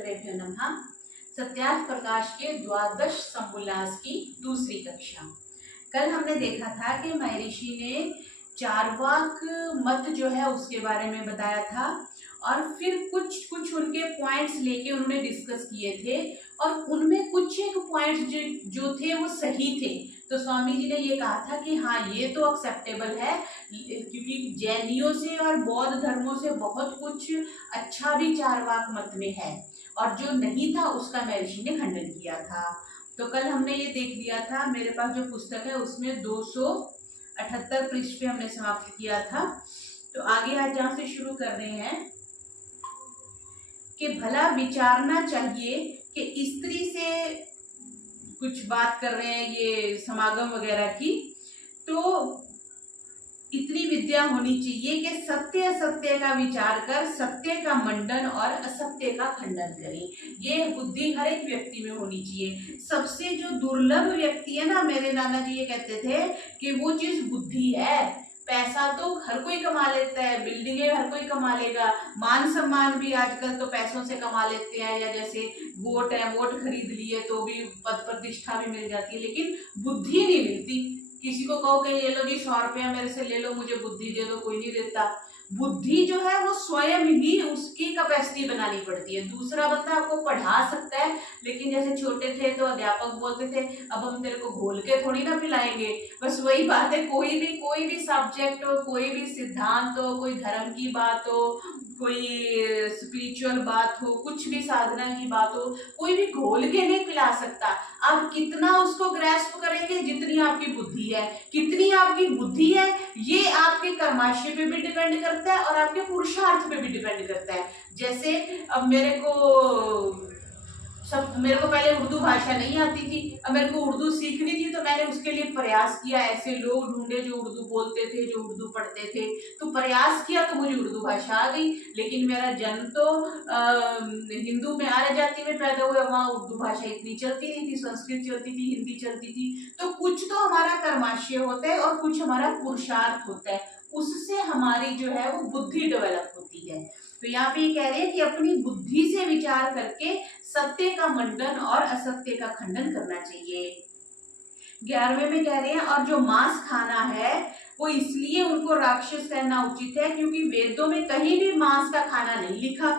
श्रीगुरुभ्यो नमः। सत्यार्थ प्रकाश के द्वादश समुल्लास की दूसरी कक्षा। कल हमने देखा था कि महर्षि ने चार्वाक मत जो है उसके बारे में बताया था और फिर कुछ उनके पॉइंट्स लेके उन्होंने डिस्कस किए थे और उनमें कुछ एक पॉइंट्स जो थे वो सही थे। तो स्वामी जी ने ये कहा था कि हाँ ये तो एक्सेप्टेबल है, क्योंकि जैनियों से और बौद्ध धर्मों से बहुत कुछ अच्छा भी चार्वाक मत में है और जो नहीं था उसका महर्षि ने खंडन किया था। तो कल हमने ये देख लिया था, मेरे पास जो पुस्तक है उसमें 278 पृष्ठ पे हमने समाप्त किया था। तो आगे आज जहाँ से शुरू कर रहे हैं कि भला विचारना चाहिए कि स्त्री से कुछ बात कर रहे हैं ये समागम वगैरह की, तो इतनी विद्या होनी चाहिए कि सत्य असत्य का विचार कर सत्य का मंडन और असत्य का खंडन करें। ये बुद्धि हर एक व्यक्ति में होनी चाहिए। सबसे जो दुर्लभ व्यक्ति है ना, मेरे नाना जी ये कहते थे कि वो चीज बुद्धि है। पैसा तो हर कोई कमा लेता है, बिल्डिंगे हर कोई कमा लेगा, मान सम्मान भी आजकल तो पैसों से कमा लेते हैं, या जैसे वोट है, वोट खरीद लिए तो भी पद प्रतिष्ठा भी मिल जाती है, लेकिन बुद्धि नहीं मिलती। किसी को कहो कि ये लो जी 100 रुपया मेरे से ले लो, मुझे बुद्धि दे दो, कोई नहीं देता। बुद्धि जो है वो स्वयं ही उसकी कैपेसिटी बनानी पड़ती है। दूसरा बंदा आपको पढ़ा सकता है, लेकिन जैसे छोटे थे तो अध्यापक बोलते थे अब हम तेरे को घोल के थोड़ी ना पिलाएंगे। बस वही बात है, कोई भी सब्जेक्ट हो, कोई भी सिद्धांत हो, कोई धर्म की बात हो, कोई स्पिरिचुअल बात हो, कुछ भी साधना की बात हो, कोई भी घोल के नहीं पिला सकता। आप कितना उसको ग्रैस्प करेंगे, जितनी आपकी बुद्धि है। कितनी आपकी बुद्धि है ये आपके कर्माशय पे भी डिपेंड करता है और आपके पुरुषार्थ पे भी डिपेंड करता है। जैसे अब मेरे को पहले उर्दू भाषा नहीं आती थी, अब मेरे को उर्दू सीखनी थी, तो मैंने उसके लिए प्रयास किया। ऐसे लोग ढूंढे जो उर्दू बोलते थे, जो उर्दू पढ़ते थे, तो प्रयास किया तो मुझे उर्दू भाषा आ गई। लेकिन मेरा जन्म तो हिंदू में, आर्य जाति में पैदा हुआ, वहाँ उर्दू भाषा इतनी चलती नहीं थी, संस्कृत चलती थी, हिंदी चलती थी। तो कुछ तो हमारा कर्माशय होता है और कुछ हमारा पुरुषार्थ होता है, उससे हमारी जो है वो बुद्धि डेवलप होती है। तो यहाँ पे ये कह रहे हैं कि अपनी बुद्धि से विचार करके सत्य का मंडन और असत्य का खंडन करना चाहिए। 11वें में कह रहे हैं और जो मांस खाना है वो इसलिए उनको राक्षस कहना उचित है क्योंकि वेदों में कहीं भी मांस का खाना नहीं लिखा।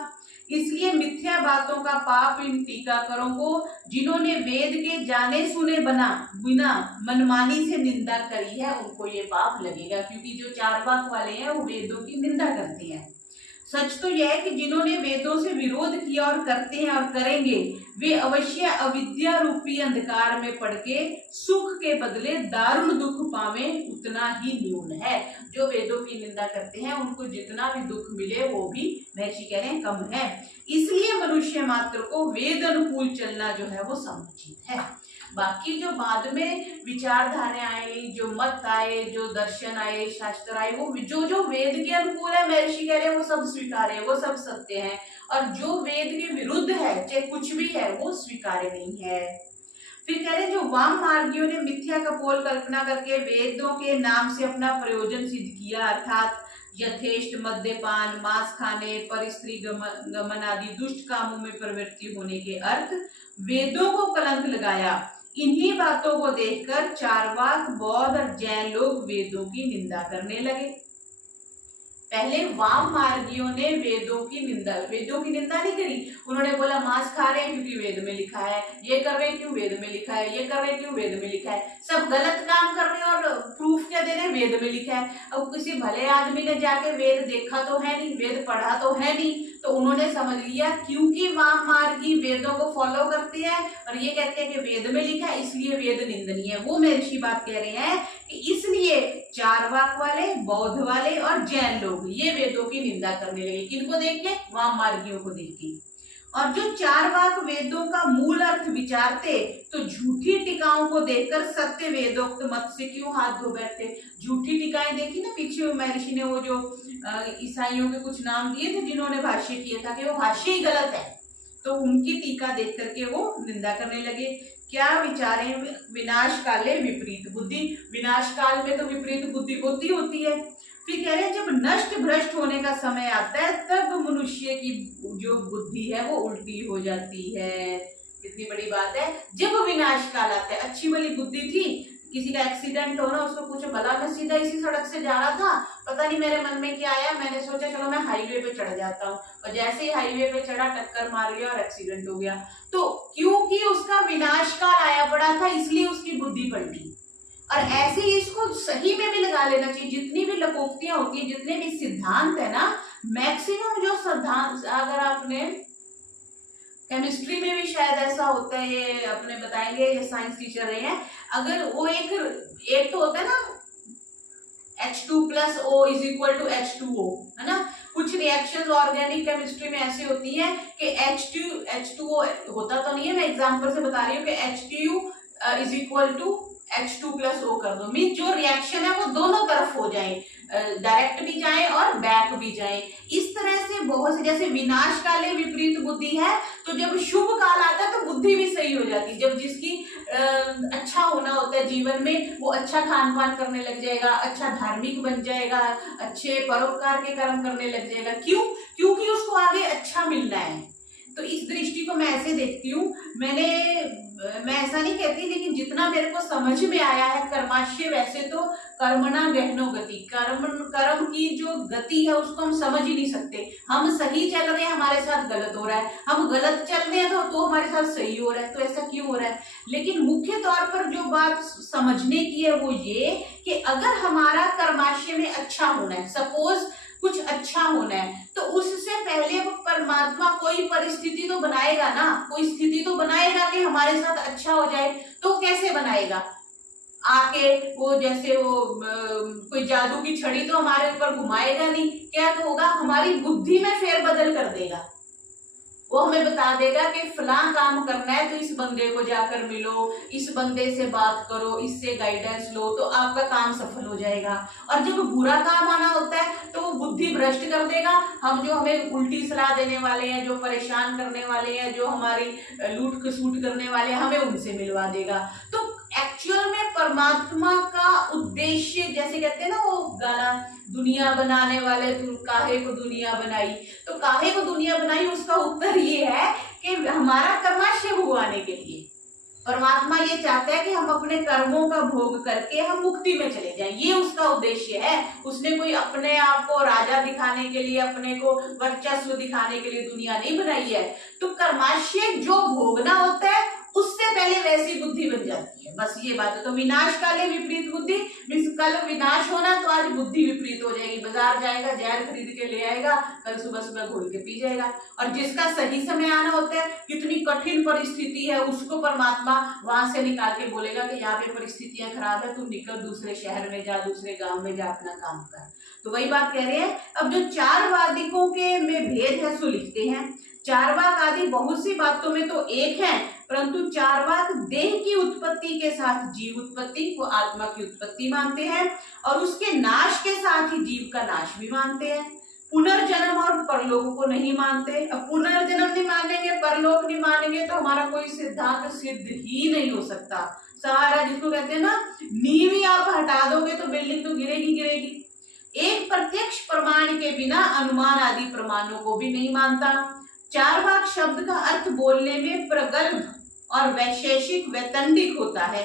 इसलिए मिथ्या बातों का पाप इन टीकाकारों को, जिन्होंने वेद के जाने सुने बिना मनमानी से निंदा करी है, उनको ये पाप लगेगा। क्योंकि जो चार्वाक वाले हैं वो वेदों की निंदा करते हैं। सच तो यह है कि जिन्होंने वेदों से विरोध किया और करते हैं और करेंगे, वे अवश्य अविद्या रूपी अंधकार में पड़ के सुख के बदले दारुण दुख पावे, उतना ही न्यून है। जो वेदों की निंदा करते हैं उनको जितना भी दुख मिले वो भी महर्षि कह रहे हैं कम है। इसलिए मनुष्य मात्र को वेद अनुकूल चलना जो है वो समुचित है। बाकी जो बाद में विचारधारा आई, जो मत आए, जो दर्शन आए, शास्त्र आए, वो जो वेद के अनुकूल है महर्षि कह रहे हैं वो सब स्वीकार्य है, वो सब सत्य है। और जो वेद के विरुद्ध है, चाहे कुछ भी है, वो स्वीकार्य नहीं है। फिर कह रहे जो वाम मार्गियों ने मिथ्या कपोल कल्पना करके वेदों के नाम से अपना प्रयोजन सिद्ध किया, अर्थात यथेष्ट मद्यपान, मांस खाने, परस्त्री गमन आदि दुष्ट कामों में प्रवृत्ति होने के अर्थ वेदों को कलंक लगाया। इन्हीं बातों को देखकर चार्वाक, बौद्ध और जैन लोग वेदों की निंदा करने लगे। पहले वाम मार्गियों ने वेदों की निंदा नहीं करी। उन्होंने बोला मांस खा रहे हैं क्योंकि वेद में लिखा है, ये कर रहे हैं क्यों वेद में लिखा है, ये कर रहे हैं क्यों वेद में लिखा है। सब गलत काम कर रहे हैं और प्रूफ क्या दे रहे हैं, वेद में लिखा है। अब किसी भले आदमी ने जाके वेद देखा तो है नहीं, वेद पढ़ा तो है नहीं, तो उन्होंने समझ लिया क्योंकि वाम मार्गी वेदों को फॉलो करते हैं और ये कहते हैं कि वेद में लिखा है इसलिए वेद निंदनीय है। वो महर्षि बात कह रहे हैं कि इसलिए चार्वाक वाले, बौद्ध वाले और जैन लोग ये वेदों की निंदा करने लगे। किनको देख के, वाम मार्गियों को देख के। और जो चार्वाक वेदों का मूल अर्थ विचारते तो झूठी टीकाओं को देखकर सत्य वेदोक्त मत से क्यों हाथ धो बैठते। झूठी टीकाएं देखी ना पीछे महर्षि ने, वो जो ईसाइयों के कुछ नाम दिए थे जिन्होंने भाष्य किया था कि वो भाष्य ही गलत है, तो उनकी टीका देख करके वो निंदा करने लगे। क्या विचारें, विनाश काले विपरीत बुद्धि। विनाश काल में तो विपरीत बुद्धि होती है। फिर कह रहे हैं जब नष्ट भ्रष्ट होने का समय आता है तब मनुष्य की जो बुद्धि है वो उल्टी हो जाती है। कितनी बड़ी बात है। जब विनाश काल आता है, अच्छी वाली बुद्धि थी, किसी का एक्सीडेंट हो ना, उसको पूछो भला मैं सीधा इसी सड़क से जा रहा था, पता नहीं मेरे मन में क्या आया, मैंने सोचा चलो मैं हाईवे पे चढ़ जाता हूँ, और जैसे ही हाईवे पे चढ़ा टक्कर मार गया और एक्सीडेंट हो गया। तो क्योंकि उसका विनाश काल आया पड़ा था, इसलिए उसकी बुद्धि पलटी। और ऐसे ही इसको सही में भी लगा लेना चाहिए। जितनी भी लकोक्तियां होती है, जितने भी सिद्धांत है ना, मैक्सिमम जो सिद्धांत, अगर आपने केमिस्ट्री में भी शायद ऐसा होता है, ये अपने बताएंगे, ये साइंस टीचर रहे हैं, अगर वो एक तो होता है ना H2+O is equal to H2O, है ना। कुछ रिएक्शंस ऑर्गेनिक केमिस्ट्री में ऐसी होती है कि H2O होता तो नहीं है, मैं एग्जांपल से बता रही हूँ कि H2 is equal to H2+O कर दो, मीन जो रिएक्शन है वो दोनों तरफ हो जाए, डायरेक्ट भी जाए और बैक भी जाए। इस तरह से बहुत से, जैसे विनाश काले विपरीत बुद्धि है, तो जब शुभ काल आता है तो बुद्धि भी सही हो जाती है। जब जिसकी अच्छा होना होता है जीवन में, वो अच्छा खान पान करने लग जाएगा, अच्छा धार्मिक बन जाएगा, अच्छे परोपकार के कर्म करने लग जाएगा। क्यों? क्योंकि उसको आगे अच्छा मिलना है। तो इस दृष्टि को मैं ऐसे देखती हूँ। मैं ऐसा नहीं कहती, लेकिन जितना मेरे को समझ में आया है, कर्माशय वैसे तो कर्मणा गहनो गति, कर्म की जो गति है उसको हम समझ ही नहीं सकते। हम सही चल रहे हैं, हमारे साथ गलत हो रहा है, हम गलत चल रहे हैं तो हमारे साथ सही हो रहा है, तो ऐसा क्यों हो रहा है। लेकिन मुख्य तौर पर जो बात समझने की है वो ये कि अगर हमारा कर्माशय में अच्छा होना है, सपोज कुछ अच्छा होना है, तो उससे पहले वो परमात्मा कोई परिस्थिति तो बनाएगा ना, कोई स्थिति तो बनाएगा कि हमारे साथ अच्छा हो जाए। तो कैसे बनाएगा? आके वो जैसे वो कोई जादू की छड़ी तो हमारे ऊपर घुमाएगा नहीं, क्या तो होगा, हमारी बुद्धि में फेरबदल कर देगा। वो हमें बता देगा कि फला काम करना है तो इस बंदे को जाकर मिलो, इस बंदे से बात करो, इससे गाइडेंस लो, तो आपका काम सफल हो जाएगा। और जब बुरा काम आना होता है तो वो बुद्धि भ्रष्ट कर देगा। हम जो हमें उल्टी सलाह देने वाले हैं, जो परेशान करने वाले हैं, जो हमारी लूट खसूट करने वाले हैं, हमें उनसे मिलवा देगा। तो एक्चुअल में परमात्मा का उद्देश्य, जैसे कहते हैं ना वो गाना, दुनिया बनाने वाले तू काहे को दुनिया बनाई, तो काहे को दुनिया बनाई, उसका उत्तर ये है कि हमारा कर्माशय भुगवाने के लिए। परमात्मा ये चाहता है कि हम अपने कर्मों का भोग करके हम मुक्ति में चले जाएं, ये उसका उद्देश्य है। उसने कोई अपने आप को राजा दिखाने के लिए, अपने को वर्चस्व दिखाने के लिए दुनिया नहीं बनाई है। तो कर्माशय जो भोगना होता है उससे पहले वैसी बुद्धि बन जाती है, बस ये बात है। तो विनाश काले विपरीत बुद्धि, कल विनाश होना तो आज बुद्धि विपरीत हो जाएगी। बाजार जाएगा, जहर खरीद के ले आएगा, कल सुबह सुबह घोल के पी जाएगा। और जिसका सही समय आना होता है, कितनी कठिन परिस्थिति है, उसको परमात्मा वहां से निकाल के बोलेगा कि यहाँ पे परिस्थितियां खराब है, तू निकल दूसरे शहर में जा, दूसरे गांव में जा, अपना काम कर। तो वही बात कह रहे हैं। अब जो चार वादिकों के में भेद है सो लिखते हैं। चारवाक आदि बहुत सी बातों में तो एक है, परंतु चारवाक देह की उत्पत्ति के साथ जीव उत्पत्ति को आत्मा की उत्पत्ति मानते हैं, और उसके नाश के साथ ही जीव का नाश भी मानते हैं। पुनर्जन्म और परलोक को नहीं मानते। अब पुनर्जन्म नहीं मानेंगे, परलोक नहीं मानेंगे, तो हमारा कोई सिद्धांत सिद्ध ही नहीं हो सकता। सहारा जिसको कहते हैं ना, नींव ही आप हटा दोगे तो बिल्डिंग तो गिरेगी गिरेगी। एक प्रत्यक्ष प्रमाण के बिना अनुमान आदि प्रमाणों को भी नहीं मानता। चारवाक शब्द का अर्थ बोलने में प्रगल्भ और वैशेषिक वैतंडिक होता है,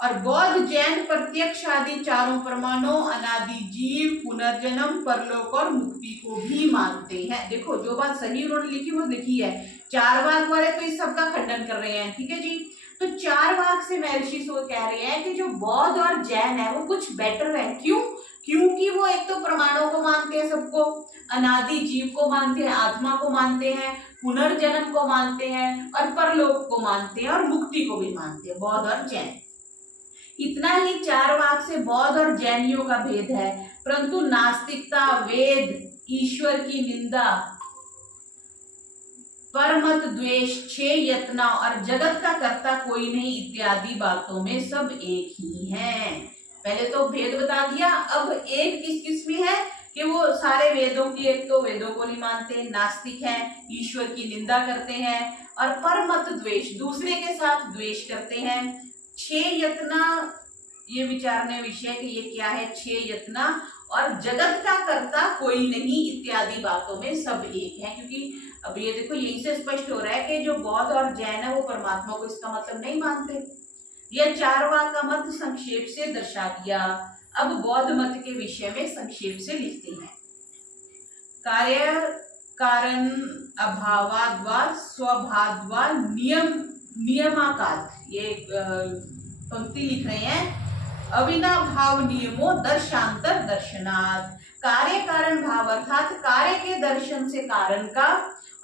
और बौद्ध जैन प्रत्यक्ष आदि चारों प्रमाणों, अनादि जीव, पुनर्जन्म, परलोक और मुक्ति को भी मानते हैं। देखो जो बात सही उन्होंने लिखी वो लिखी है। चारवाक वाले तो इस सब का खंडन कर रहे हैं, ठीक है जी। तो चारवाक से महर्षि सो कह रहे हैं कि जो बौद्ध और जैन है वो कुछ बेटर है। क्यों? क्योंकि वो एक तो प्रमाणों को मानते हैं सबको, अनादि जीव को मानते हैं, आत्मा को मानते हैं, पुनर्जन्म को मानते हैं, और परलोक को मानते हैं, और मुक्ति को भी मानते हैं, बौद्ध और जैन। इतना ही चारवाक से बौद्ध और जैनियों का भेद है। परंतु नास्तिकता, वेद, ईश्वर की निंदा, परमत द्वेष, छह यत्न और जगत का कर्ता कोई नहीं इत्यादि बातों में सब एक ही हैं। पहले तो भेद बता दिया, अब एक किस किस में है कि वो सारे वेदों की, एक तो वेदों को नहीं मानते, नास्तिक हैं, ईश्वर की निंदा करते हैं, और परमत द्वेष, दूसरे के साथ द्वेष करते हैं। छह यत्न, ये विचारने विषय कि ये क्या है छह यत्न, और जगत का कर्ता कोई नहीं इत्यादि बातों में सब एक है। क्योंकि अब ये देखो यही से स्पष्ट हो रहा है कि जो बौद्ध और जैन है वो परमात्मा को इसका मतलब नहीं मानते। यह चारवाक का मत संक्षेप से दर्शा दिया। अब बौद्ध मत के विषय में संक्षेप से लिखते हैं। कार्य कारण अभावाद्वा स्वभावद्वा नियमाकात, ये पंक्ति लिख रहे हैं। अविनाभाव नियमो दर्शांतर दर्शनात्। कार्य कारण भाव अर्थात कार्य के दर्शन से कारण का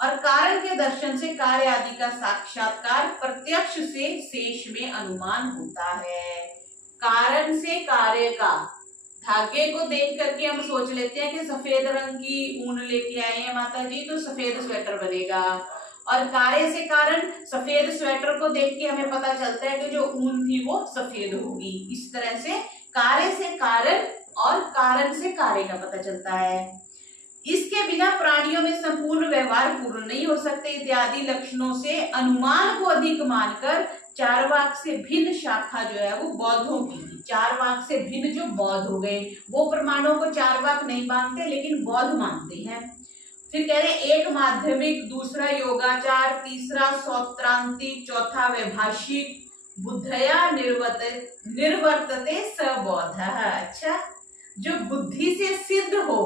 और कारण के दर्शन से कार्य आदि का साक्षात्कार प्रत्यक्ष से शेष में अनुमान होता है। कारण से कार्य का, धागे को देख करके हम सोच लेते हैं कि सफेद रंग की ऊन लेके आए हैं माता जी तो सफेद स्वेटर बनेगा, और कार्य से कारण सफेद स्वेटर को देख के हमें पता चलता है कि जो ऊन थी वो सफेद होगी। इस तरह से कार्य से कारण और कारण से कार्य का पता चलता है। इसके बिना प्राणियों में संपूर्ण व्यवहार पूर्ण नहीं हो सकते इत्यादि लक्षणों से अनुमान को अधिक मानकर चारवाक से भिन्न शाखा जो है वो बौद्धों की थी। चारवाक से भिन्न जो बौद्ध हो गए वो प्रमाणों को चारवाक नहीं मानते लेकिन बौद्ध मानते हैं। फिर कह रहे एक माध्यमिक, दूसरा योगाचार, तीसरा सौत्रांतिक, चौथा वैभाषिक, बुद्धया निर्वर्तते सबौध। अच्छा, जो बुद्धि से सिद्ध हो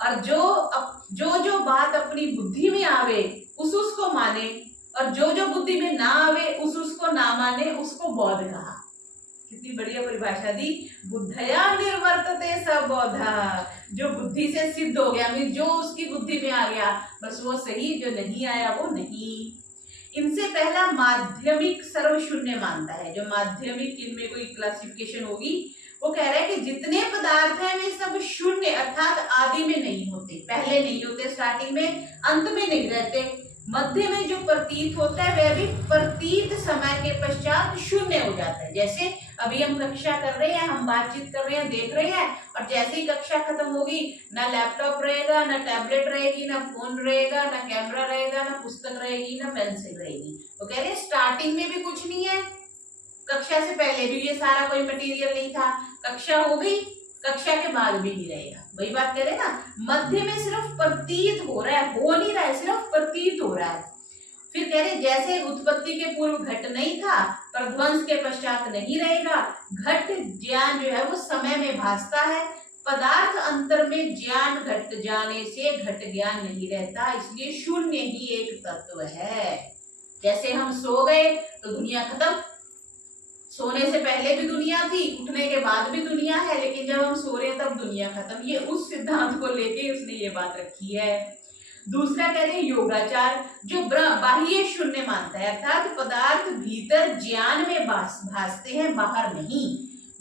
और जो बात अपनी बुद्धि में आवे उसको माने, और जो बुद्धि में ना आवे उसको ना माने, उसको बौद्ध कहा। कितनी बढ़िया परिभाषा दी। बुद्धया निर्वर्तते सबौध, जो बुद्धि से सिद्ध हो गया, जो उसकी बुद्धि में आ गया बस वो सही, जो नहीं आया वो नहीं। इनसे पहला माध्यमिक सर्वशून्य मानता है। जो माध्यमिक, इनमें कोई क्लासिफिकेशन होगी, वो कह रहा है कि जितने पदार्थ हैं वे सब शून्य अर्थात आदि में नहीं होते, पहले नहीं होते, स्टार्टिंग में, अंत में नहीं रहते। मध्य में जो प्रतीत होता है वह भी प्रतीत समय के पश्चात शून्य हो जाता है। जैसे अभी हम कक्षा कर रहे हैं, हम बातचीत कर रहे हैं, देख रहे हैं, और जैसे ही कक्षा खत्म होगी ना लैपटॉप रहेगा, ना टैबलेट रहेगी, ना फोन रहेगा, ना कैमरा रहेगा, ना पुस्तक रहेगी, ना पेंसिल रहेगी। तो कह रहे हैं स्टार्टिंग में भी कुछ नहीं है, कक्षा से पहले भी ये सारा कोई मटेरियल नहीं था, कक्षा हो गई, कक्षा के बाद भी नहीं रहेगा। वही बात कह रहे ना, मध्य में सिर्फ प्रतीत हो रहा है, हो नहीं रहा है, सिर्फ प्रतीत हो रहा है। फिर कह रहे जैसे उत्पत्ति के पूर्व घट नहीं था पर ध्वंस के पश्चात नहीं रहेगा, घट ज्ञान जो है वो समय में भासता है, पदार्थ अंतर में ज्ञान घट जाने से घट ज्ञान नहीं रहता, इसलिए शून्य ही एक तत्व है। जैसे हम सो गए तो दुनिया खत्म, सोने से पहले भी दुनिया थी, उठने के बाद भी दुनिया है, लेकिन जब हम सो रहे हैं तब दुनिया खत्म। ये उस सिद्धांत को लेके उसने ये बात रखी है। दूसरा कह रहे योगाचार, जो बाह्य शून्य मानता है, अर्थात पदार्थ भीतर ज्ञान में भासते हैं, बाहर नहीं।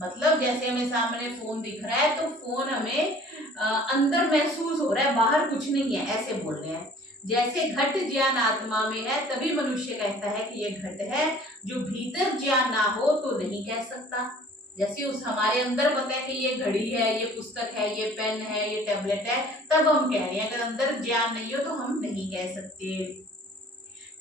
मतलब जैसे हमें सामने फोन दिख रहा है तो फोन हमें अंदर महसूस हो रहा है, बाहर कुछ नहीं है, ऐसे बोल रहे हैं। जैसे घट ज्ञान आत्मा में है तभी मनुष्य कहता है कि ये घट है, जो भीतर ज्ञान ना हो तो नहीं कह सकता। जैसे उस हमारे अंदर पता है कि ये घड़ी है, ये पुस्तक है, ये पेन है, ये टैबलेट है, तब हम कह रहे हैं। अगर अंदर ज्ञान नहीं हो तो हम नहीं कह सकते।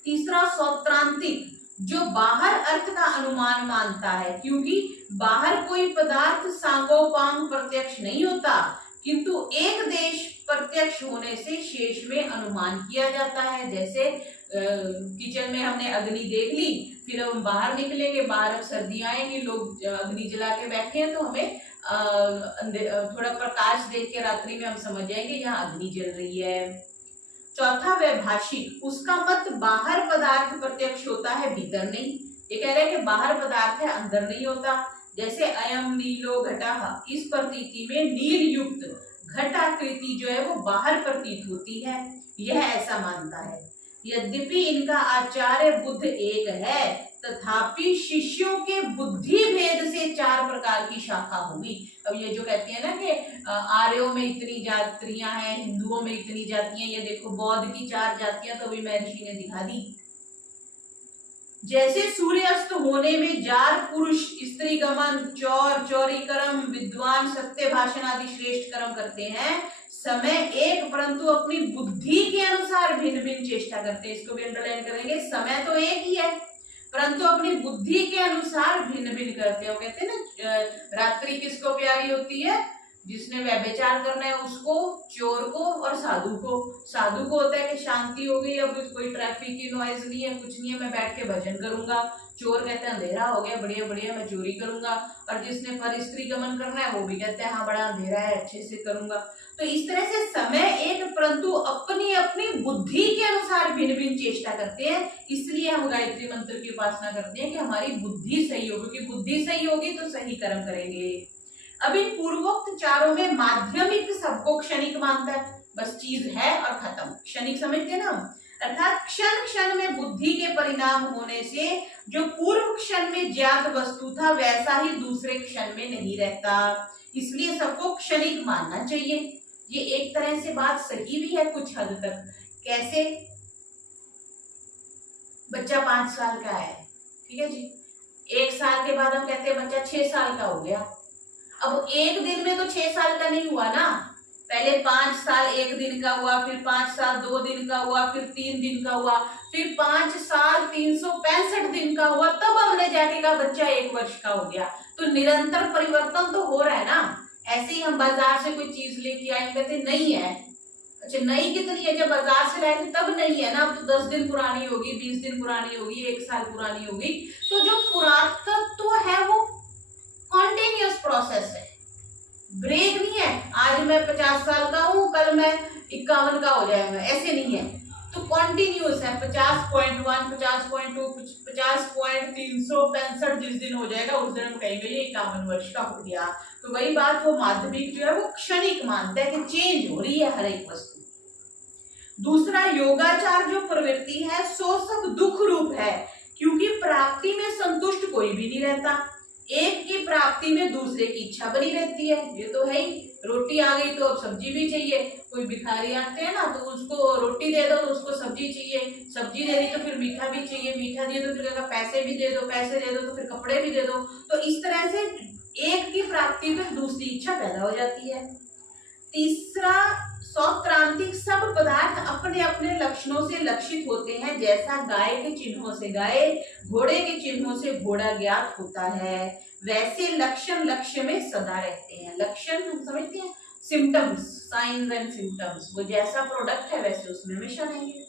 तीसरा सौत्रांतिक, जो बाहर अर्थ का अनुमान मानता है, क्योंकि बाहर कोई पदार्थ सांगोपांग प्रत्यक्ष नहीं होता, किंतु एक देश प्रत्यक्ष होने से शेष में अनुमान किया जाता है। जैसे किचन में हमने अग्नि देख ली, फिर हम बाहर निकलेंगे, बाहर अब सर्दियां आएंगी, लोग अग्नि जला के बैठे हैं, तो हमें थोड़ा प्रकाश देख के रात्रि में हम समझ जाएंगे यहाँ अग्नि जल रही है। चौथा वैभाषिक, उसका मत बाहर पदार्थ प्रत्यक्ष होता है, भीतर नहीं। ये कह रहे हैं कि बाहर पदार्थ है, अंदर नहीं होता। जैसे अयम नीलो घटा, इस प्रतीति में नील युक्त घटाकृति जो है वो बाहर प्रतीत होती है, यह ऐसा मानता है। यद्यपि इनका आचार्य बुद्ध एक है, तथापि शिष्यों के बुद्धि भेद से 4 प्रकार की शाखा होगी। अब ये जो कहते हैं ना कि आर्यों में इतनी जातियां हैं, हिंदुओं में इतनी जातियां, ये देखो बौद्ध की 4 जातियां तो भी महर्षि ने दिखा दी। जैसे सूर्यास्त होने में जार पुरुष स्त्री गमन, चौर चौरी कर्म, विद्वान सत्य भाषण आदि श्रेष्ठ कर्म करते हैं, समय एक परंतु अपनी बुद्धि के अनुसार भिन्न भिन्न चेष्टा करते हैं। इसको भी अंडरलाइन करेंगे, समय तो एक ही है परंतु अपनी बुद्धि के अनुसार भिन्न भिन्न करते हैं। वो कहते हैं ना रात्रि किसको प्यारी होती है, जिसने व्यभिचार करना है उसको, चोर को और साधु को। साधु को होता है कि शांति हो गई, अब कोई ट्रैफिक की नॉइज नहीं है, कुछ नहीं है, मैं बैठ के भजन करूंगा। चोर कहते हैं अंधेरा हो गया, बढ़िया बढ़िया मैं चोरी करूंगा। और जिसने पर स्त्री गमन करना है वो भी कहते हैं हाँ बड़ा अंधेरा है, अच्छे से करूंगा। तो इस तरह से समय एक, परंतु अपनी अपनी बुद्धि के अनुसार भिन्न भिन्न चेष्टा करते हैं। इसलिए हम गायत्री मंत्र की उपासना करते हैं कि हमारी बुद्धि सही हो, क्योंकि बुद्धि सही होगी तो सही कर्म करेंगे। अब इन पूर्वोक्त चारों में माध्यमिक सबको क्षणिक मानता है, बस चीज है और खत्म, क्षणिक समझते ना हम। अर्थात क्षण क्षण में बुद्धि के परिणाम होने से जो पूर्व क्षण में ज्ञात वस्तु था वैसा ही दूसरे क्षण में नहीं रहता, इसलिए सबको क्षणिक मानना चाहिए। ये एक तरह से बात सही भी है कुछ हद तक। कैसे? बच्चा 5 साल का है, ठीक है जी, 1 साल के बाद हम कहते हैं बच्चा 6 साल का हो गया। अब एक दिन में तो 6 साल का नहीं हुआ ना, पहले 5 साल 1 दिन का हुआ, फिर 5 साल 2 दिन का हुआ, फिर 3 दिन का हुआ, फिर 5 साल 365 दिन का हुआ, तब हमने जाके कहा बच्चा 1 वर्ष का हो गया। तो निरंतर परिवर्तन तो हो रहा है ना। ऐसे ही हम बाजार से कोई चीज लेके आए, कहते नहीं है, अच्छा नई कितनी है, जब बाजार से लाए थे तब नहीं है ना, अब तो 10 दिन पुरानी होगी, 20 दिन पुरानी होगी, 1 साल पुरानी होगी। तो जो पुरातत्व है वो कॉन्टिन्यूअस प्रोसेस है, ब्रेक नहीं है। आज मैं 50 साल का हूँ, कल मैं 51 का हो जाएगा, ऐसे नहीं है। तो कॉन्टिन्यूअस है, 50.1, 50.2, 50.365 जिस दिन हो जाएगा उस दिन हम कहेंगे ये 51 वर्ष का हो गया। तो वही बात, वो माध्यमिक जो है वो क्षणिक मानता है कि चेंज हो रही है हर एक वस्तु। दूसरा, योगाचार जो प्रवृत्ति है सो सब दुख रूप है, क्योंकि प्राप्ति में संतुष्ट कोई भी नहीं रहता। एक की प्राप्ति में दूसरे की इच्छा बनी रहती है, ये तो है ही। रोटी आ गई तो अब सब्जी भी चाहिए, कोई भिखारी आते हैं ना तो उसको रोटी दे दो तो उसको सब्जी चाहिए, सब्जी दे दी तो फिर मीठा भी चाहिए, मीठा दिए तो फिर पैसे भी दे दो, पैसे दे दो तो फिर कपड़े भी दे दो। तो इस तरह से एक की प्राप्ति में दूसरी इच्छा पैदा हो जाती है। तीसरा, सौक्रांतिक सब पदार्थ अपने अपने लक्षणों से लक्षित होते हैं, जैसा गाय के चिन्हों से गाय, घोड़े के चिन्हों से घोड़ा ज्ञात होता है, वैसे लक्षण लक्ष्य में सदा रहते हैं। लक्षण हम समझते हैं, सिम्टम्स, साइंस एंड सिम्टम्स, वो जैसा प्रोडक्ट है वैसे उसमें हमेशा रहेंगे।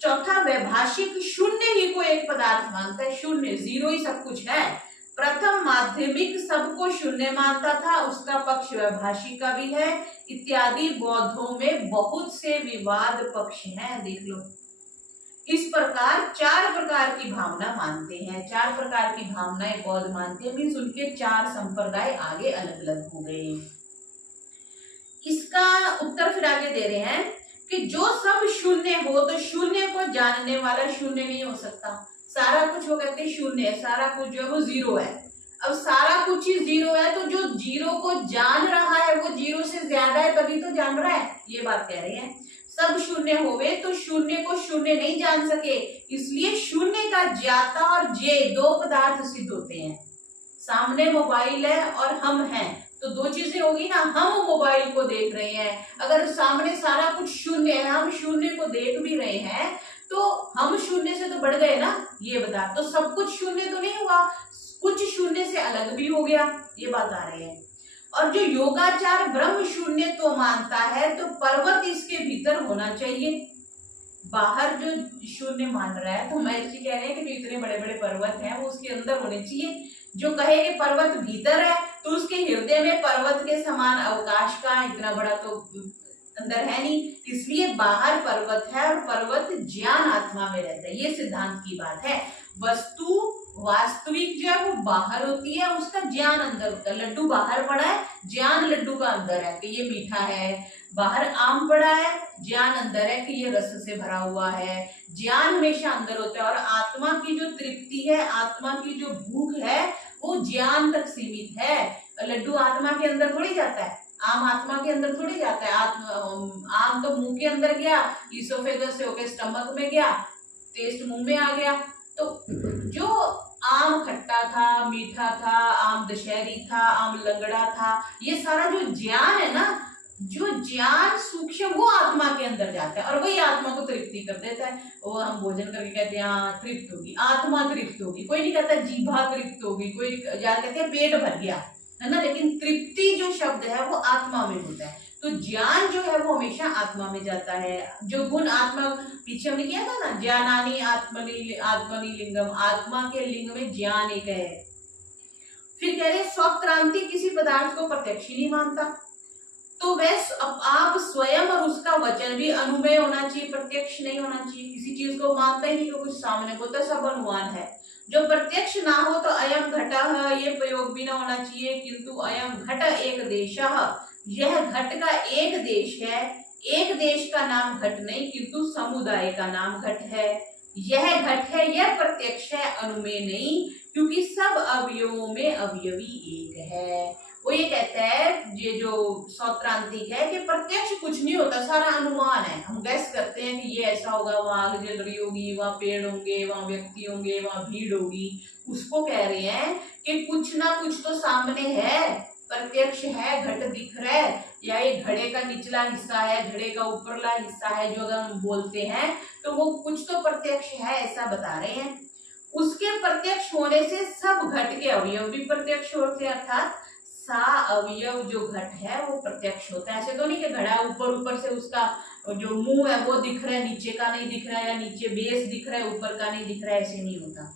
चौथा, वैभाषिक शून्य ही को एक पदार्थ मानता है, शून्य, जीरो ही सब कुछ है। प्रथम माध्यमिक सबको शून्य मानता था, उसका पक्ष वैभाषिक का भी है इत्यादि। बौद्धों में बहुत से विवाद पक्ष हैं, देख लो। इस प्रकार 4 प्रकार की भावना मानते हैं, 4 प्रकार की भावनाएं बौद्ध मानते हैं, मीन्स उनके 4 संप्रदाय आगे अलग अलग हो गए। इसका उत्तर फिर आगे दे रहे हैं कि जो सब शून्य हो तो शून्य को जानने वाला शून्य नहीं हो सकता। सारा कुछ वो कहते हैं शून्य है, सारा कुछ जो है वो जीरो है। अब सारा कुछ ही जीरो है तो जो जीरो को जान रहा है वो जीरो से ज्यादा है तभी तो जान रहा है, ये बात कह रहे हैं। सब शून्य होवे तो शून्य को शून्य नहीं जान सके, इसलिए शून्य का ज्ञाता और जे 2 पदार्थ सिद्ध होते हैं। सामने मोबाइल है और हम हैं तो 2 चीजें होगी ना, हम मोबाइल को देख रहे हैं, अगर सामने सारा कुछ शून्य है, हम शून्य को देख भी रहे हैं तो हम शून्य से तो बढ़ गए ना, ये बता। तो सब कुछ शून्य तो नहीं हुआ, कुछ शून्य से अलग भी हो गया, ये बात आ रही है। और जो योगाचार ब्रह्म शून्य तो मानता है तो पर्वत इसके भीतर होना चाहिए। बाहर जो शून्य मान रहा है तो महर्षि कह रहे हैं कि जो इतने बड़े बड़े पर्वत हैं वो उसके अंदर होने चाहिए। जो कहे कि पर्वत भीतर है तो उसके हृदय में पर्वत के समान अवकाश का इतना बड़ा तो अंदर है नहीं, इसलिए बाहर पर्वत है और पर्वत ज्ञान आत्मा में रहता है, ये सिद्धांत की बात है। वस्तु वास्तविक जो है वो बाहर होती है, उसका ज्ञान अंदर होता है। लड्डू बाहर पड़ा है, ज्ञान लड्डू का अंदर है कि ये मीठा है। बाहर आम पड़ा है, ज्ञान अंदर है कि ये रस से भरा हुआ है। ज्ञान हमेशा अंदर होता है और आत्मा की जो तृप्ति है, आत्मा की जो भूख है वो ज्ञान तक सीमित है। लड्डू आत्मा के अंदर थोड़ी जाता है, आम आत्मा के अंदर थोड़ी जाता है। आम तो मुंह के अंदर गया, ईसोफेगस से होकर स्टमक में गया, टेस्ट मुंह में आ गया। तो जो आम खट्टा था, मीठा था, आम दशहरी था, आम लंगड़ा था, ये सारा जो ज्ञान है ना, जो ज्ञान सूक्ष्म वो आत्मा के अंदर जाता है और वही आत्मा को तृप्ति कर देता है। वो हम भोजन करके कहते हैं हाँ तृप्त होगी, आत्मा तृप्त होगी। कोई नहीं कहता जीभा तृप्त होगी, कोई ज्यादा कहते हैं पेट भर गया। है ना, लेकिन तृप्ति जो शब्द है वो आत्मा में होता है। तो ज्ञान जो है वो हमेशा आत्मा में जाता है। जो गुण आत्मा, पीछे हमने किया था ना, ज्ञानानि आत्मनि आत्मनि लिंगम, आत्मा के लिंग में ज्ञान एक है। फिर कह रहे स्वक्रांति किसी पदार्थ को प्रत्यक्ष ही नहीं मानता, तो वह आप स्वयं और उसका वचन भी अनुमेय होना चाहिए, प्रत्यक्ष नहीं होना चाहिए। किसी चीज को मानता ही नहीं, कुछ सामने को, तो सब अनुमान है। जो प्रत्यक्ष ना हो तो अयम घटः, ये प्रयोग भी ना होना चाहिए, किंतु अयम घट एक देशः, यह घट का एक देश है। एक देश का नाम घट नहीं, किंतु समुदाय का नाम घट है। यह घट है, यह प्रत्यक्ष है, अनुमेय नहीं, क्योंकि सब अवयवों में अवयवी एक है। वो ये कहता है, ये जो सौत्रांतिक है, कि प्रत्यक्ष कुछ नहीं होता, सारा अनुमान है। हम गैस करते हैं कि ये ऐसा होगा, वहां आग जल रही होगी, वहां पेड़ होंगे, वहां व्यक्ति होंगे, वहां भीड़ होगी। उसको कह रहे हैं कि कुछ ना कुछ तो सामने है, प्रत्यक्ष है, घट दिख रहा है, या ये घड़े का निचला हिस्सा है, घड़े का ऊपरला हिस्सा है, जो अगर हम बोलते हैं तो वो कुछ तो प्रत्यक्ष है, ऐसा बता रहे हैं। उसके प्रत्यक्ष होने से सब घट के अवयव भी प्रत्यक्ष होते हैं, अर्थात सा अवयव जो घट है वो प्रत्यक्ष होता है। ऐसे तो नहीं कि घड़ा ऊपर ऊपर से उसका जो मुंह है वो दिख रहा है, नीचे का नहीं दिख रहा है, या नीचे बेस दिख रहा है, ऊपर का नहीं दिख रहा है, ऐसे नहीं होता।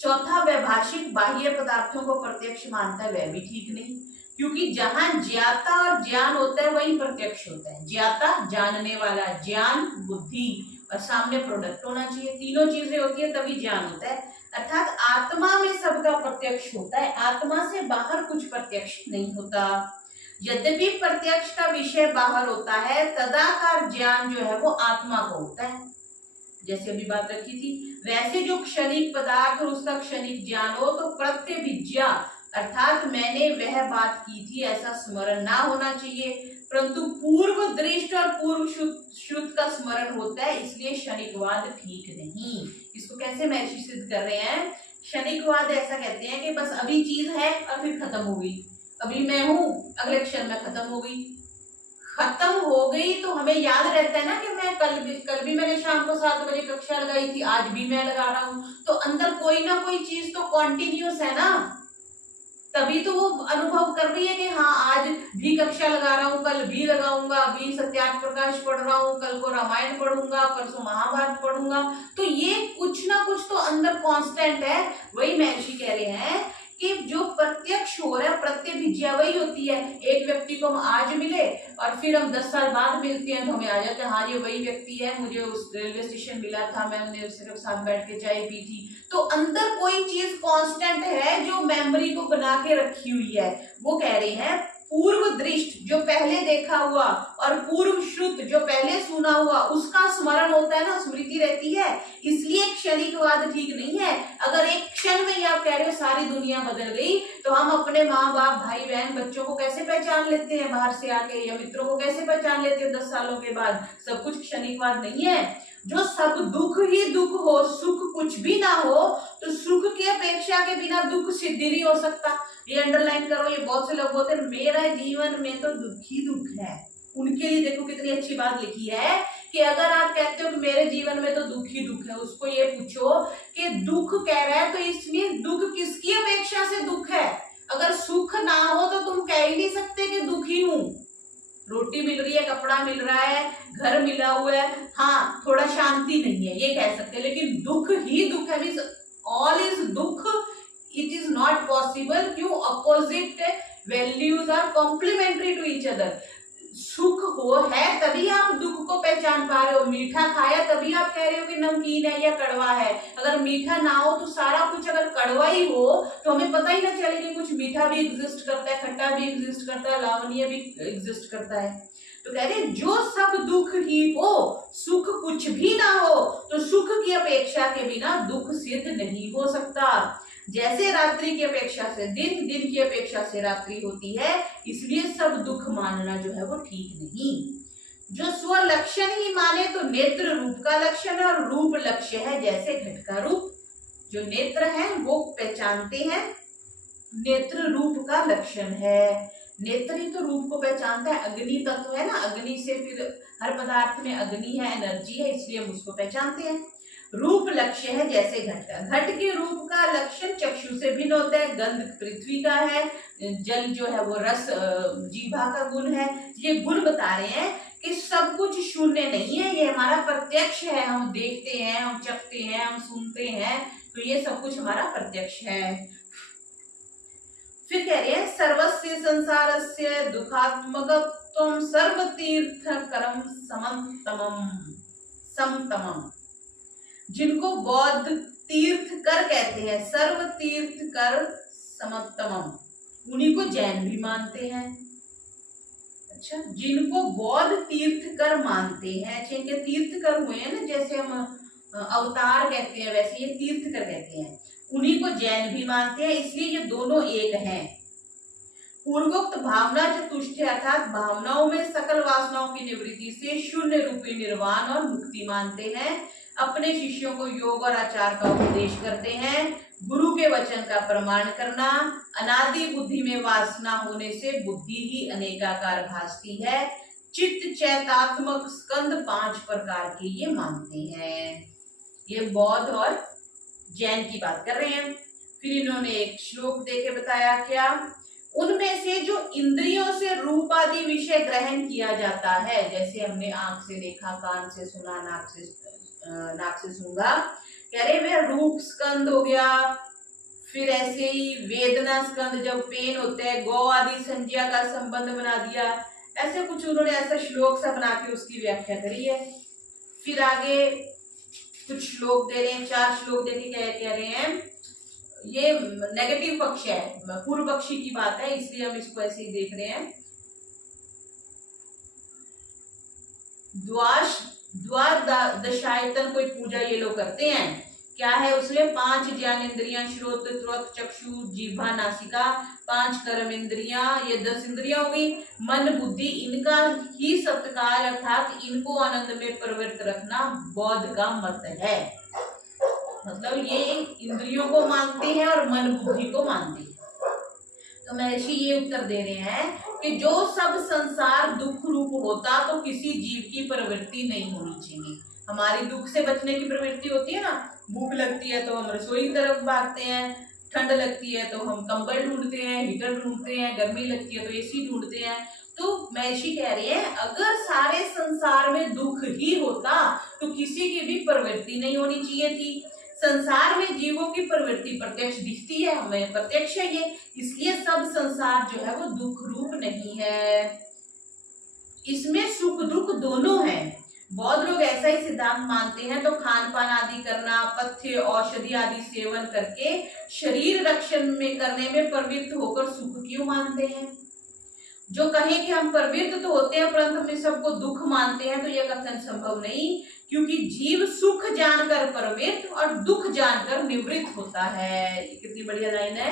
चौथा, वैभाषिक बाह्य पदार्थों को प्रत्यक्ष मानता है, वह भी ठीक नहीं, क्योंकि जहां ज्ञाता और ज्ञान होता है वही प्रत्यक्ष होता है। ज्ञाता जानने वाला, ज्ञान बुद्धि, और सामने प्रोडक्ट होना चाहिए। तीनों चीजें होती है तभी ज्ञान होता है, अर्थात आत्मा में सबका प्रत्यक्ष होता है, आत्मा से बाहर कुछ प्रत्यक्ष नहीं होता। यद्यपि प्रत्यक्ष का विषय बाहर होता है, तदाकार ज्ञान जो है वो आत्मा को होता है, जैसे अभी बात रखी थी। वैसे जो क्षणिक पदार्थ और उसका क्षणिक ज्ञान हो तो प्रत्यभिज्ञा, अर्थात मैंने वह बात की थी, ऐसा स्मरण ना होना चाहिए, परंतु पूर्व दृष्ट और पूर्व श्रुत का स्मरण होता है, इसलिए क्षणिकवाद ठीक नहीं। इसको कैसे महर्षि सिद्ध कर रहे हैं? क्षणिकवाद ऐसा कहते हैं कि बस अभी चीज है और फिर खत्म हो गई, अभी मैं हूं, अगले क्षण में खत्म हो गई। खत्म हो गई तो हमें याद रहता है ना कि मैं कल भी मैंने शाम को 7 बजे कक्षा लगाई थी, आज भी मैं लगा रहा हूं, तो अंदर कोई ना कोई चीज तो कॉन्टिन्यूस है ना, तभी तो वो अनुभव कर रही है कि हाँ आज भी कक्षा लगा रहा हूँ, कल भी लगाऊंगा, अभी सत्यार्थ प्रकाश पढ़ रहा हूँ, कल को रामायण पढ़ूंगा, परसों महाभारत पढ़ूंगा, तो ये कुछ ना कुछ तो अंदर कांस्टेंट है। वही महर्षि कह रहे हैं कि जो प्रत्यक्ष हो रहा है, प्रत्यभिज्ञा वही होती है। एक व्यक्ति को हम आज मिले और फिर हम 10 साल बाद मिलते हैं तो हमें आ जाता है, हाँ ये वही व्यक्ति है, मुझे उस रेलवे स्टेशन मिला था, मैं उन्हें सिर्फ साथ बैठ के चाय पी थी। तो अंदर कोई चीज कांस्टेंट है जो मेमोरी को बना के रखी हुई है। वो कह रहे हैं पूर्व दृष्ट जो पहले देखा हुआ और पूर्व श्रुत जो पहले सुना हुआ, उसका स्मरण होता है ना, स्मृति रहती है, इसलिए क्षणिकवाद ठीक नहीं है। अगर एक क्षण में ही आप कह रहे हो सारी दुनिया बदल गई, तो हम अपने माँ बाप, भाई बहन, बच्चों को कैसे पहचान लेते हैं बाहर से आके, या मित्रों को कैसे पहचान लेते हैं 10 सालों के बाद? सब कुछ क्षणिकवाद नहीं है। जो सब दुख ही दुख हो, सुख कुछ भी ना हो, तो सुख की अपेक्षा के बिना दुख सिद्ध नहीं हो सकता। ये अंडरलाइन करो, ये बहुत से लोग बोलते हैं मेरा जीवन में तो दुख ही दुख है। उनके लिए देखो कितनी अच्छी बात लिखी है कि अगर आप कहते हो कि मेरे जीवन में तो दुख ही दुख है, उसको ये पूछो कि दुख कह रहा है तो इसमें दुख किसकी अपेक्षा से दुख है? अगर सुख ना हो तो तुम कह ही नहीं सकते कि दुखी हूं। रोटी मिल रही है, कपड़ा मिल रहा है, घर मिला हुआ है, हाँ थोड़ा शांति नहीं है, ये कह सकते हैं, लेकिन दुख ही दुख है, मींस ऑल इज दुख, इट इज नॉट पॉसिबल। क्यों? Opposite values are complementary to each other. सुख हो है तभी आप दुख को पहचान पा रहे हो, मीठा खाया तभी आप कह रहे हो कि नमकीन है या कड़वा है। अगर मीठा ना हो तो सारा कुछ अगर कड़वा ही हो तो हमें पता ही ना चले कि कुछ मीठा भी एग्जिस्ट करता है, खट्टा भी एग्जिस्ट करता है, लावण्य भी एग्जिस्ट करता है। तो कह रहे जो सब दुख ही हो, सुख कुछ भी ना हो, तो सुख की अपेक्षा के बिना दुख सिद्ध नहीं हो सकता। जैसे रात्रि की अपेक्षा से दिन, दिन की अपेक्षा से रात्रि होती है, इसलिए सब दुख मानना जो है वो ठीक नहीं। जो स्वलक्षण ही माने तो नेत्र रूप का लक्षण है और रूप लक्ष्य है, जैसे घट का रूप। जो नेत्र है वो पहचानते हैं, नेत्र रूप का लक्षण है। नेत्र ही तो रूप को पहचानता है, अग्नि तत्व है ना, अग्नि से फिर हर पदार्थ में अग्नि है, एनर्जी है, इसलिए हम उसको पहचानते हैं। रूप लक्ष्य है जैसे घट का। घट के रूप का लक्षण चक्षु से भिन्न होता है, गंध पृथ्वी का है, जल जो है वो रस जीभा का गुण है। ये गुण बता रहे हैं कि सब कुछ शून्य नहीं है, ये हमारा प्रत्यक्ष है, हम देखते हैं, हम चखते हैं, हम सुनते हैं, तो ये सब कुछ हमारा प्रत्यक्ष है। फिर कह रहे हैं सर्वस्य संसारस्य दुखात्मकत्वं सर्वतीर्थकरं समतमम्, जिनको बौद्ध तीर्थकर कहते हैं, सर्व तीर्थकर समतमम्, उन्हीं को जैन भी मानते हैं। अच्छा, जिनको बौद्ध तीर्थकर मानते हैं, जिनके तीर्थकर हुए हैं ना, जैसे हम अवतार कहते हैं वैसे ये तीर्थकर कहते हैं, उन्हीं को जैन भी मानते हैं, इसलिए ये दोनों एक हैं। पूर्वोक्त भावना चतुष्टय अर्थात भावनाओं में सकल वासनाओं की निवृत्ति से शून्य रूपी निर्वाण और मुक्ति मानते हैं। अपने शिष्यों को योग और आचार का उपदेश करते हैं। गुरु के वचन का प्रमाण करना, अनादि बुद्धि में वासना होने से बुद्धि ही अनेकाकार भासती है। चित्त चैतात्मक स्कंद 5 प्रकार के ये मानते हैं। ये बौद्ध और जैन की बात कर रहे हैं। फिर इन्होंने एक श्लोक देके बताया क्या, उनमें से जो इंद्रियों से रूप आदि विषय ग्रहण किया जाता है, जैसे हमने आंख से देखा, कान से सुना, नाक से सूंघा, कह रहे वह रूप स्कंद हो गया। फिर ऐसे ही वेदना स्कंद, जब पेन होते हैं, गौ आदि संज्ञा का संबंध बना दिया, ऐसे कुछ उन्होंने ऐसा श्लोक सा बना के उसकी व्याख्या करी है। फिर आगे कुछ श्लोक दे रहे हैं, 4 श्लोक देके क्या कह रहे हैं, ये नेगेटिव पक्ष है, पूर्व पक्षी की बात है, इसलिए हम इसको ऐसे ही देख रहे हैं। द्वादशायतन कोई पूजा ये लोग करते हैं, क्या है उसमें 5 ज्ञान इंद्रियां, श्रोत्र त्वक चक्षु जीभा नासिका, 5 कर्म इंद्रियां, ये 10 इंद्रियां हो गई, मन बुद्धि, इनका ही सत्कार अर्थात इनको आनंद में प्रवृत्त रखना बौद्ध का मत है। मतलब ये इंद्रियों को मानते हैं और मन बुद्धि को मानते हैं। तो महर्षि ये उत्तर दे रहे हैं कि जो सब संसार दुख रूप होता तो किसी जीव की प्रवृत्ति नहीं होनी चाहिए। हमारी दुख से बचने की प्रवृत्ति होती है ना, भूख लगती है तो हम रसोई की तरफ भागते हैं, ठंड लगती है तो हम कंबल ढूंढते हैं, हीटर ढूंढते हैं, गर्मी लगती है तो एसी ढूंढते हैं। तो महर्षि कह रहे हैं अगर सारे संसार में दुख ही होता तो किसी की भी प्रवृत्ति नहीं होनी चाहिए थी। संसार में जीवों की प्रवृत्ति प्रत्यक्ष दिखती है, हमें प्रत्यक्ष है ये, इसलिए सब संसार जो है वो दुख रूप नहीं है, इसमें सुख दुख दोनों हैं। बौद्ध लोग ऐसा ही सिद्धांत मानते हैं, तो खान पान आदि करना, पथ्य औषधि आदि सेवन करके शरीर रक्षण में करने में प्रवृत्त होकर सुख क्यों मानते हैं। जो कहे कि हम प्रवृत्त तो होते हैं परंतु हम सबको दुख मानते हैं, तो यह कथन संभव नहीं, क्योंकि जीव सुख जानकर प्रवृत्त और दुख जानकर निवृत्त होता है। कितनी बढ़िया लाइन है,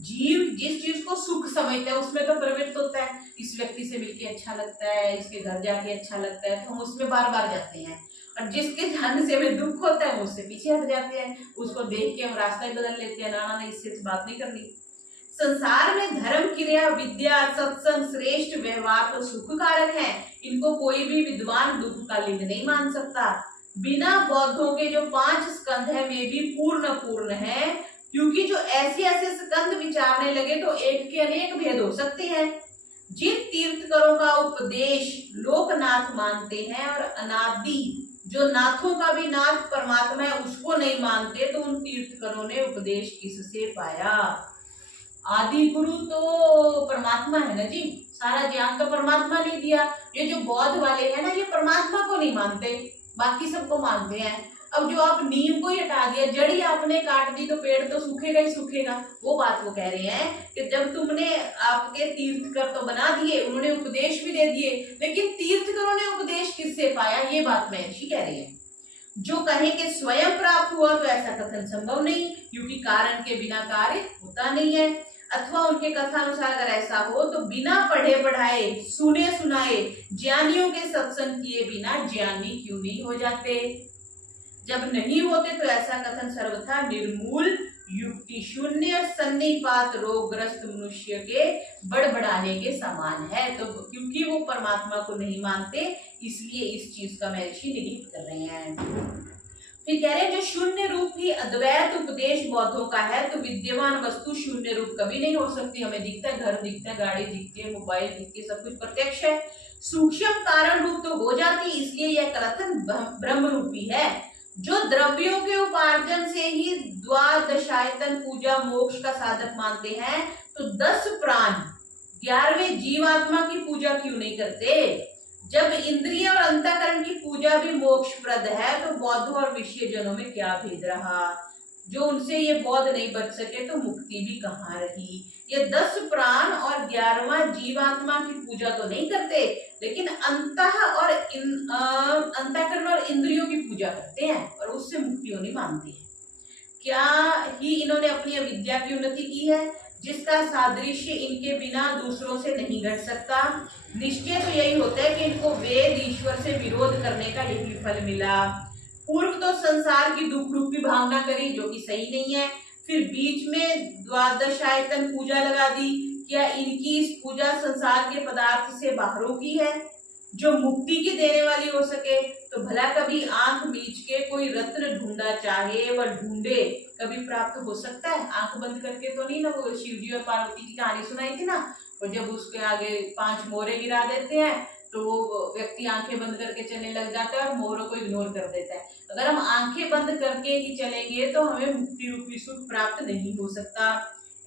जीव जिस चीज को सुख समझता है उसमें तो प्रवृत्त होता है, इस व्यक्ति से मिलके अच्छा लगता है, इसके घर जाके अच्छा लगता है तो हम उसमें बार बार जाते हैं, और जिसके जाने से हमें दुख होता है उससे पीछे हट जाते हैं, उसको देख के हम रास्ता ही बदल लेते हैं, ना इससे बात नहीं करनी। संसार में धर्म क्रिया विद्या सत्संग श्रेष्ठ व्यवहार तो सुख कारक है, इनको कोई भी विद्वान दुख का लिंग नहीं मान सकता। बिना बौद्धों के जो 5 स्कंध है वे भी पूर्ण है, क्योंकि जो ऐसे स्कंध विचारने लगे तो एक के अनेक भेद हो सकते हैं। जिन तीर्थकरों का उपदेश लोकनाथ मानते हैं और अनादि जो नाथों का भी नाथ परमात्मा है उसको नहीं मानते, तो उन तीर्थकरों ने उपदेश किससे पाया। आदि गुरु तो परमात्मा है ना जी, सारा ज्ञान तो परमात्मा ने दिया। ये जो बौद्ध वाले हैं ना ये परमात्मा को नहीं मानते, बाकी सबको मानते हैं। अब जो आप नीम को ही हटा दिया, जड़ी आपने काट दी तो पेड़ तो सूखेगा ही सूखेगा, वो बात वो कह रहे हैं कि जब तुमने आपके तीर्थकर तो बना दिए, उन्होंने उपदेश भी दे दिए, लेकिन तीर्थकरों ने उपदेश किससे पाया, ये बात महर्षि कह रहे हैं। जो कहे कि स्वयं प्राप्त हुआ तो ऐसा कथन संभव नहीं, क्योंकि कारण के बिना कार्य होता नहीं है। अथवा उनके कथानुसार अगर ऐसा हो तो बिना पढ़े पढ़ाए सुने सुनाए ज्ञानियों के सत्संग किए बिना ज्ञानी क्यों नहीं हो जाते। जब नहीं होते तो ऐसा कथन सर्वथा निर्मूल युक्ति शून्य सन्निपात रोगग्रस्त मनुष्य के बड़बड़ाने के समान है। तो क्योंकि वो परमात्मा को नहीं मानते इसलिए इस चीज का महर्षि निगेट कर रहे हैं। फिर कह रहे हैं जो शून्य रूप ही अद्वैत उपदेश बौद्धों का है, तो विद्यमान वस्तु शून्य रूप कभी नहीं हो सकती। हमें दिखता है, घर दिखता है, गाड़ी दिखती है, मोबाइल दिखती है, सब कुछ प्रत्यक्ष है। सूक्ष्म कारण रूप तो हो जाती, इसलिए यह कथन ब्रह्म रूपी है। जो द्रव्यों के उपार्जन से ही द्वादशायतन पूजा मोक्ष का साधक मानते हैं, तो 10 प्राण 11वें जीवात्मा की पूजा क्यों नहीं करते? जब इंद्रिय और अंतःकरण की पूजा भी मोक्षप्रद है, तो बौद्धों और विषय जनों में क्या भेद रहा? जो उनसे ये बौद्ध नहीं बच सके तो मुक्ति भी कहाँ रही? ये 10 प्राण और 11वां जीवात्मा की पूजा तो नहीं करते, लेकिन अंतःकरण और इंद्रियों की पूजा करते हैं और उससे मुक्ति होनी मानते हैं। क्या ही इन्होंने अपनी अविद्या की उन्नति की है, जिसका सादृश्य इनके बिना दूसरों से नहीं घट सकता। निश्चय तो यही होता है कि इनको वेद ईश्वर से विरोध करने का यही फल मिला। पूर्व तो संसार की दुख रूपी भावना करी, जो कि सही नहीं है। फिर बीच में द्वादशायतन पूजा लगा दी। क्या इनकी इस पूजा संसार के पदार्थ से बाहरों की है, जो मुक्ति की देने वाली हो सके? तो भला कभी आंख मीच के कोई रत्न ढूंढा चाहे वह ढूंढे, कभी प्राप्त हो सकता है? आंख बंद करके तो नहीं ना। वो शिवजी और पार्वती की कहानी सुनाई थी ना, और जब उसके आगे 5 मोहरे गिरा देते हैं तो वो व्यक्ति आंखें बंद करके चलने लग जाता है और मोहरों को इग्नोर कर देता है। अगर हम आंखें बंद करके ही चलेंगे तो हमें मुक्ति रूपी सुख प्राप्त नहीं हो सकता।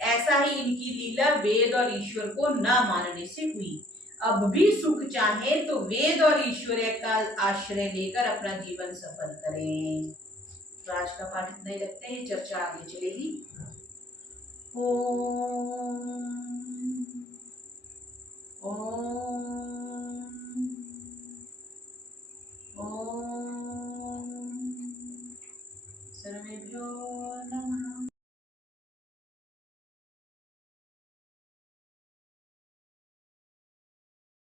ऐसा ही इनकी लीला वेद और ईश्वर को न मानने से हुई। अब भी सुख चाहे तो वेद और ईश्वर का आश्रय लेकर अपना जीवन सफल करें। तो आज का पाठ इतना ही रखते हैं, चर्चा आगे चलेगी। ओम ओम